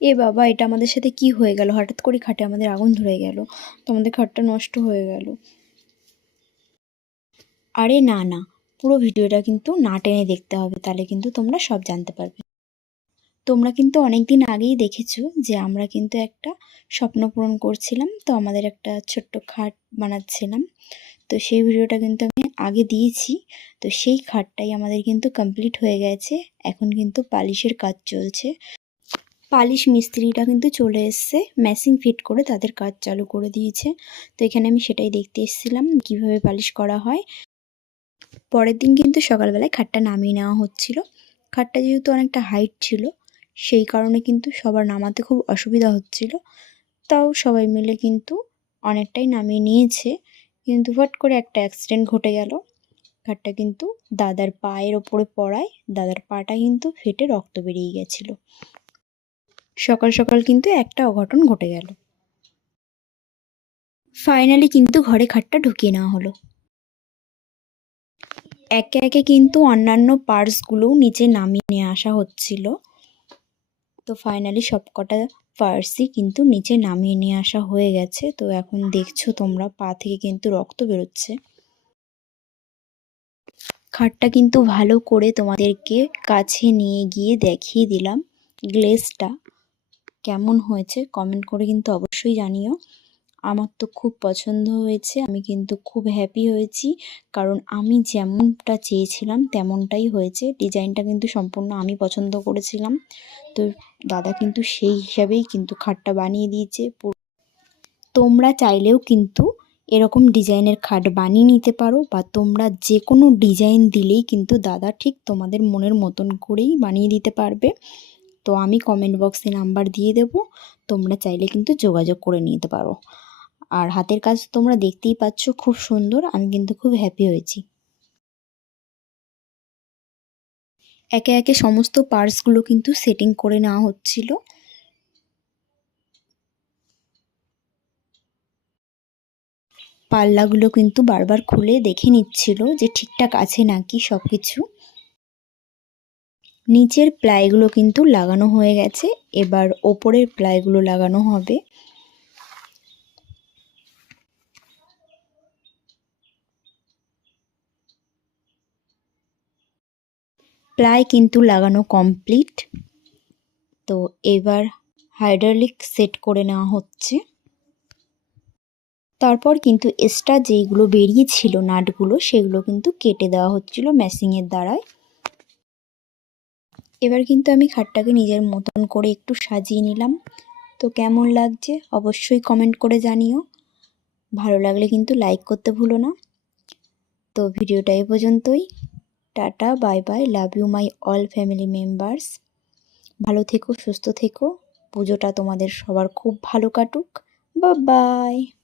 এ বাবা, এটা আমাদের সাথে কি হয়ে গেল? হঠাৎ করে খাটে আমাদের আগুন ধরে গেল, তো আমাদের খাটটা নষ্ট হয়ে গেল। আরে না না, পুরো ভিডিওটা কিন্তু না টেনে দেখতে হবে, তাহলে কিন্তু তোমরা সব জানতে পারবে। তোমরা কিন্তু অনেক দিন আগেই দেখেছো যে আমরা কিন্তু একটা স্বপ্ন পূরণ করছিলাম, তো আমাদের একটা ছোট্ট খাট বানাচ্ছিলাম। তো সেই ভিডিওটা কিন্তু আমি আগে দিয়েছি। তো সেই খাটটাই আমাদের কিন্তু কমপ্লিট হয়ে গেছে। এখন কিন্তু পালিশের কাজ চলছে। পালিশ মিস্ত্রিটা কিন্তু চলে এসছে, ম্যাচিং ফিট করে তাদের কাজ চালু করে দিয়েছে। তো এখানে আমি সেটাই দেখতে এসেছিলাম কিভাবে পালিশ করা হয়। পরের দিন কিন্তু সকালবেলায় খাটটা নামিয়ে নেওয়া হচ্ছিল। খাটটা যেহেতু অনেকটা হাইট ছিল, সেই কারণে কিন্তু সবার নামাতে খুব অসুবিধা হচ্ছিল। তাও সবাই মিলে কিন্তু অনেকটাই নামিয়ে নিয়েছে। কিন্তু ফট করে একটা অ্যাক্সিডেন্ট ঘটে গেল। খাটটা কিন্তু দাদার পায়ের ওপরে পড়ায় দাদার পাটা কিন্তু ফেটে রক্ত বেরিয়ে গেছিলো। সকাল সকাল কিন্তু একটা অঘটন ঘটে গেল। ফাইনালি কিন্তু ঘরে খাটটা ঢুকিয়ে নেওয়া হলো। একে একে কিন্তু অন্যান্য পার্টসগুলোও নিচে নামিয়ে নিয়ে আসা হচ্ছিল। তো ফাইনালি সবকটা পার্টসই কিন্তু নিচে নামিয়ে নিয়ে আসা হয়ে গেছে। তো এখন দেখছো তোমরা পা থেকে কিন্তু রক্ত বেরোচ্ছে। খাটটা কিন্তু ভালো করে তোমাদেরকে কাছে নিয়ে গিয়ে দেখিয়ে দিলাম। গ্লেজটা কেমন হয়েছে কমেন্ট করে কিন্তু অবশ্যই জানিও। আমার তো খুব পছন্দ হয়েছে, আমি কিন্তু খুব হ্যাপি হয়েছি, কারণ আমি যেমনটা চেয়েছিলাম তেমনটাই হয়েছে। ডিজাইনটা কিন্তু সম্পূর্ণ আমি পছন্দ করেছিলাম। তো দাদা কিন্তু সেই হিসাবেই কিন্তু খাটটা বানিয়ে দিয়েছে। তোমরা চাইলেও কিন্তু এরকম ডিজাইনের খাট বানিয়ে নিতে পারো, বা তোমরা যে কোনো ডিজাইন দিলেই কিন্তু দাদা ঠিক তোমাদের মনের মতন করেই বানিয়ে দিতে পারবে। তো আমি কমেন্ট বক্সে নাম্বার দিয়ে দেবো, তোমরা চাইলে কিন্তু যোগাযোগ করে নিতে পারো। আর হাতের কাজ তোমরা দেখতেই পাচ্ছ, খুব সুন্দর। আমি কিন্তু খুব হ্যাপি হয়েছি। একে একে সমস্ত পার্টসগুলো কিন্তু সেটিং করে নেওয়া হচ্ছিল। পাল্লাগুলো কিন্তু বারবার খুলে দেখে নিচ্ছিল যে ঠিকঠাক আছে নাকি সব কিছু। নিচের প্লাইগুলো কিন্তু লাগানো হয়ে গেছে, এবার ওপরের প্লাইগুলো লাগানো হবে। প্লাই কিন্তু লাগানো কমপ্লিট। তো এবার হাইড্রোলিক সেট করে নেওয়া হচ্ছে। তারপর কিন্তু এক্সট্রা যেইগুলো বেরিয়েছিল নাটগুলো, সেগুলো কিন্তু কেটে দেওয়া হচ্ছিল মেশিনের দ্বারায়। এবার কিন্তু আমি খাটটাকে নিজের মতন করে একটু সাজিয়ে নিলাম। তো কেমন লাগছে অবশ্যই কমেন্ট করে জানিও। ভালো লাগলে কিন্তু লাইক করতে ভুলো না। তো ভিডিওটা এই পর্যন্তই। Tata, bye bye, love you my all family members. ভালো থেকো, সুস্থ থেকো। পুজোটা তোমাদের সবার খুব ভালো কাটুক। Bye bye.